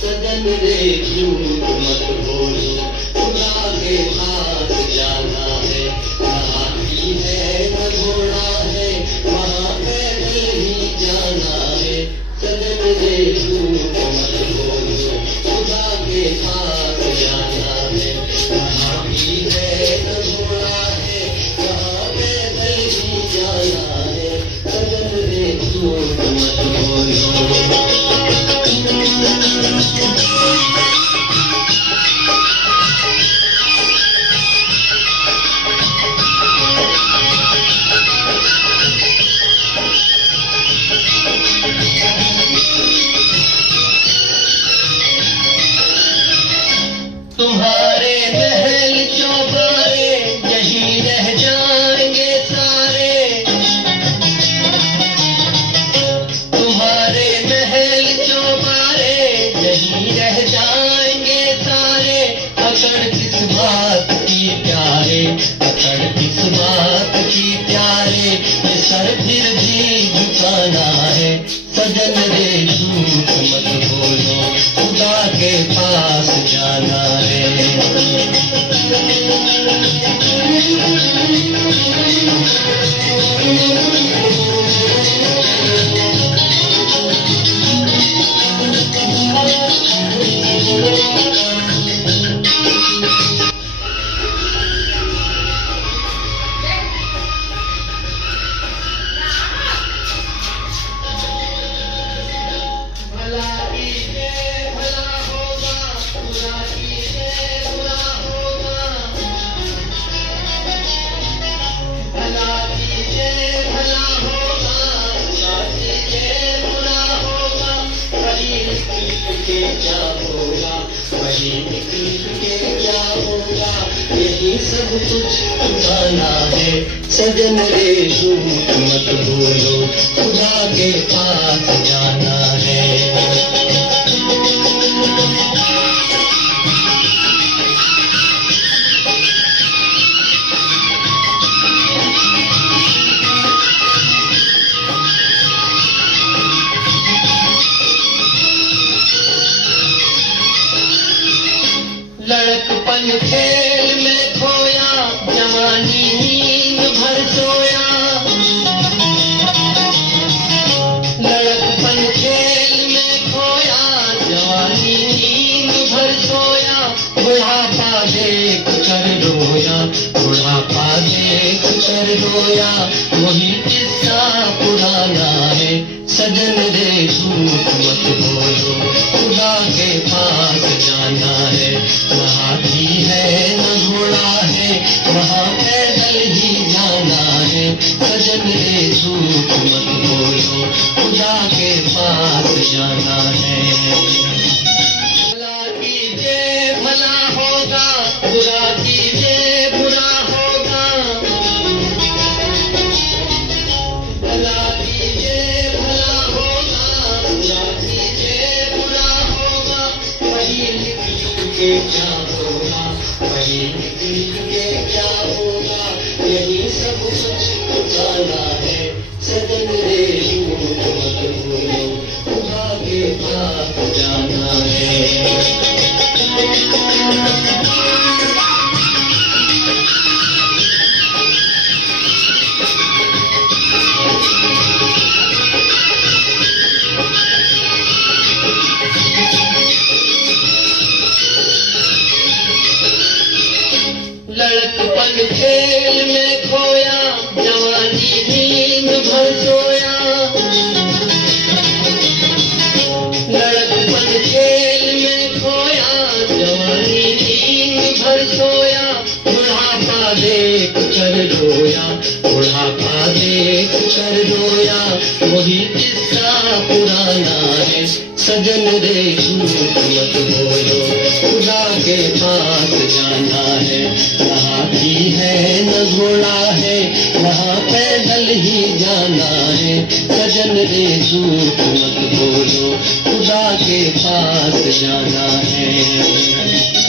सजन रे झूठ मत बोलो, खुदा के पास जाना है, वहाँ भी है न घोड़ा है, वहाँ पैदल ही जाना है। सजन रे झूठ मत बोलो, खुदा के पास जाना है, वहाँ भी है न घोड़ा है, वहाँ पैदल ही जाना है। सजन रे झूठ मत बोलो। तुम्हारे महल चौबारे यहीं रह जाएंगे सारे, तुम्हारे महल चौबारे यहीं रह जाएंगे सारे। अकड़ किस बात की प्यारे, अकड़ किस बात की प्यारे, ये सर फिर भी झुकाना है। सजन रे झूठ मत बोलो, खुदा के पास जाना है। भला कीजिए भला होगा, बुरा कीजिए बुरा होगा। भला कीजिए भला होगा, बुरा कीजिए बुरा होगा। वही निकल के क्या होगा, वही निकल के क्या होगा, यही सब कुछ ठिकाना है। सजन रे झूठ मत बोलो, खुदा के पास जाना है। लड़कपन खेल में खोया, जवानी नींद भर सोया। लड़कपन खेल में खोया, जवानी नींद भर सोया। बुढ़ापा देख कर रोया, बुढ़ापा देख कर रोया, वही किस्सा पुराना है। सजन रे झूठ मत बोलो, खुदा के पास जाना है, वहाँ भी है न घोड़ा है, वहाँ पैदल ही जाना है। सजन रे झूठ मत बोलो, खुदा के पास जाना है। भला कीजिए भला होगा, बुरा कीजिए बुरा होगा। भला कीजिए भला होगा, बुरा कीजिए बुरा होगा। वही निकल के क्या होगा, वही निकल के क्या होगा, यही सब कुछ ठिकाना है। सजन रे झूठ मत बोलो, खुदा के पास जाना है। लड़कपन खेल में खोया, जवानी नींद भर सोया। लड़कपन खेल में खोया, जवानी नींद भर सोया। बुढ़ापा देख कर रोया, बुढ़ापा देख कर रोया, वही किस्सा पुराना है। सजन रे झूठ मत बोलो, खुदा के पास जाना है, वहाँ भी है न घोड़ा है, वहाँ पैदल ही जाना है। सजन रे झूठ मत बोलो, खुदा के पास जाना है।